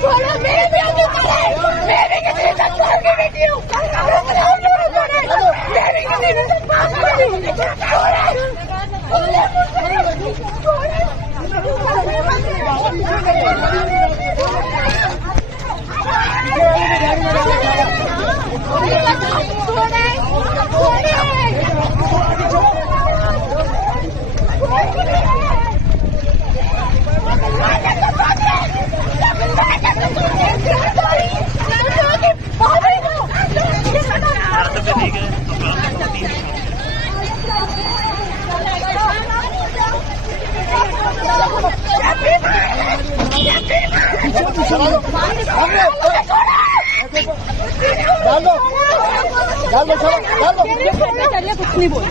छोड़ो, मेरे भी अधिकार है, मैं भी किसी संतान की बेटी हूँ, मैं भी किसी संतान की बेटी हूँ। कुछ नहीं बोल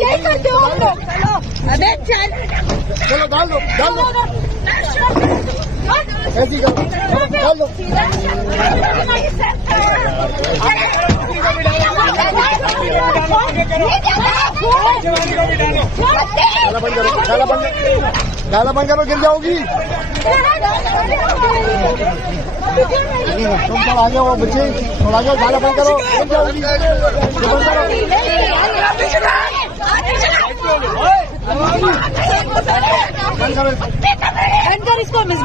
यही करते हो हम लोग। अबे चल, चलो डाल दो ऐसी डाल दो। डाला बंद करो, गिर जाओगी। तुम सब आ जाओ बच्चे, थोड़ा आ जाओ, डाला बंद करो, गिर जाओगी। बंद करो इसको।